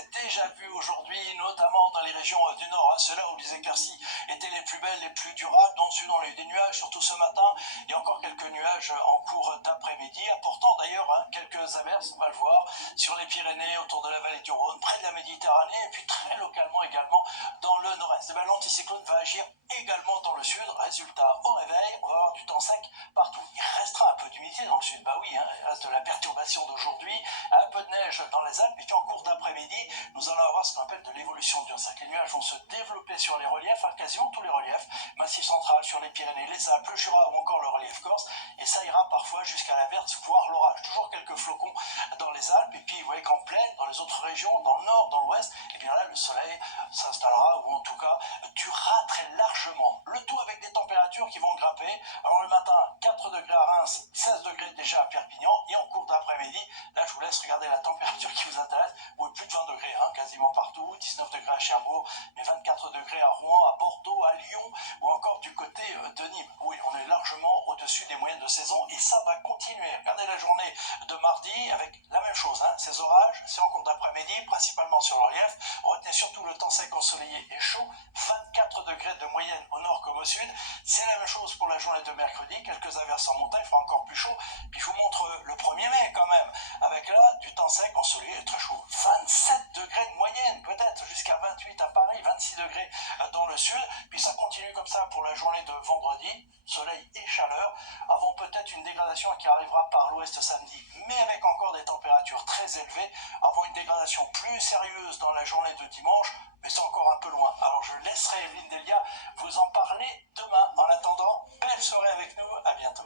s'est déjà vu aujourd'hui, notamment dans les régions du nord, c'est là où les éclaircies étaient les plus belles, les plus durables. Dans le sud, on a eu des nuages, surtout ce matin, et encore quelques nuages en cours d'après-midi, apportant d'ailleurs quelques averses, on va le voir, sur les Pyrénées, autour de la vallée du Rhône, près de la Méditerranée, et puis très localement également dans le nord-est. L'anticyclone va agir également dans le sud. Résultat, au réveil, on va avoir du temps sec partout. Il restera un peu d'humidité dans le sud, bah oui, il reste de la perturbation d'aujourd'hui, un peu de neige dans les Alpes, et puis en cours d'après-midi, nous allons avoir ce qu'on appelle de l'évolution du cest. Les nuages vont se développer sur les reliefs, quasiment tous les reliefs, Massif central, sur les Pyrénées, les Alpes, le Jura ou encore le relief corse, et ça ira parfois jusqu'à l'averse, voire l'orage. Toujours quelques flocons dans les Alpes, et puis vous voyez qu'en plaine, dans les autres régions, dans le nord, dans l'ouest, et bien là, le soleil s'installera, ou en tout cas durera très largement. Le tout avec des températures qui vont grimper. Alors le matin, 4 degrés à Reims, 16 degrés déjà à Perpignan, et en cours d'après-midi, là je vous laisse regarder la température qui vous intéresse, où est plus de 20 degrés, quasiment partout, 19 degrés à Cherbourg, mais 24 degrés à Rouen, à Bordeaux, à Lyon, ou encore du côté de Nîmes. Oui, on est largement au-dessus des moyennes de saison, et ça va continuer. Regardez la journée de mardi, avec la même chose, ces orages, c'est en cours d'après-midi, principalement sur le relief. Retenez surtout le temps sec, ensoleillé et chaud, 24 degrés de moyenne au nord comme au sud. C'est la même chose pour la journée de mercredi, quelques averses en montagne, il fera encore plus chaud. Puis je vous montre le 1er mai quand même, avec là du temps sec, ensoleillé et très chaud. 27 degrés de moyenne, peut-être jusqu'à 28 à Paris, 26 degrés dans le sud. Puis ça continue comme ça pour la journée de vendredi, soleil et chaleur, avant peut-être une dégradation qui arrivera par l'ouest samedi, mais avec encore des températures très élevées, avant une dégradation plus sérieuse dans la journée de dimanche, mais c'est encore un peu loin. Alors je laisserai Evelyne Delia vous en parler demain. En attendant, belle soirée avec nous, à bientôt.